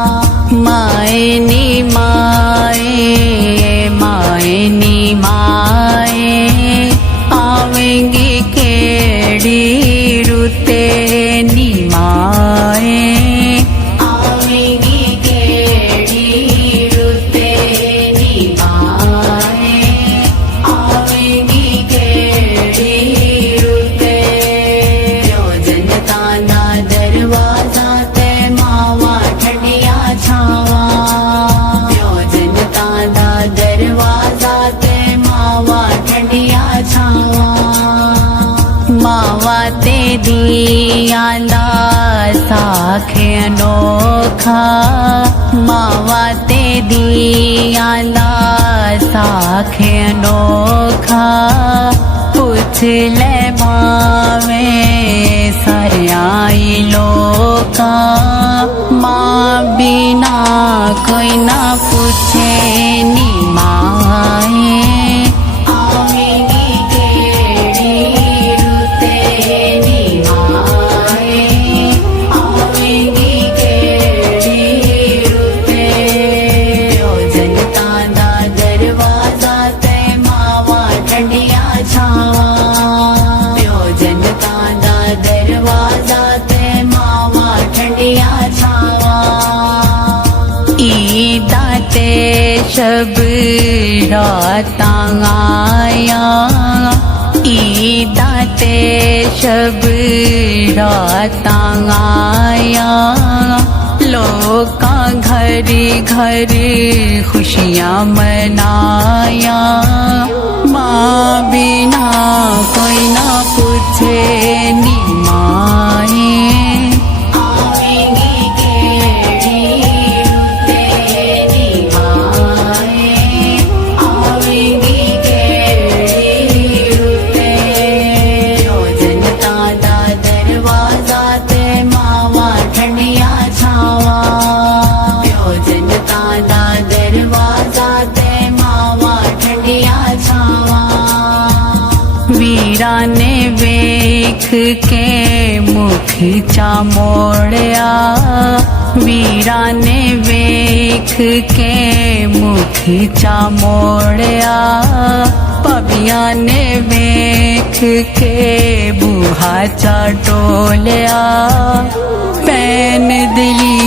माए नी माए माए नी माए आवेंगी केड़ी रुते नी माए आवेंगी केड़ी रुते नी माए आवेंगी केड़ी रुते जनता ना दरवाजा ते मावा ठंडिया छावा जनता ना दरवाजा ते मावा ठंडिया छावा मावा ते दियाला साखे अनोखा मावा ते दियाला साखे अनोखा पूछ ले मावे सरयाई लोका माँ बिना कोई ना पूछे नी माए आवेंगी केड़ी रुते नी माए आवेंगी केड़ी रुते जनता दा दरवाजा ते मावा ठंडिया छावा जनता दा दरवाजा ते मावा ठंडिया छावा ईदा ते शब रातां आया ईदा ते शब रातां आया लोका घर घर खुशियां मनाया माँ बिना कोई ना पूछे नी माए आवेंगी केड़ी रुते नी माए आवेंगी केड़ी रुते जनता दा दरवाजा ते मावा ठंडिया छावा जनता दा दरवाजा ते मावा ठंडिया छावा वीरा ने वेख के मुख चा मोड़या वीरा ने वेख के मुख चा मोड़या पबिया ने वेख के बूहा चा टोलिया पैन दिली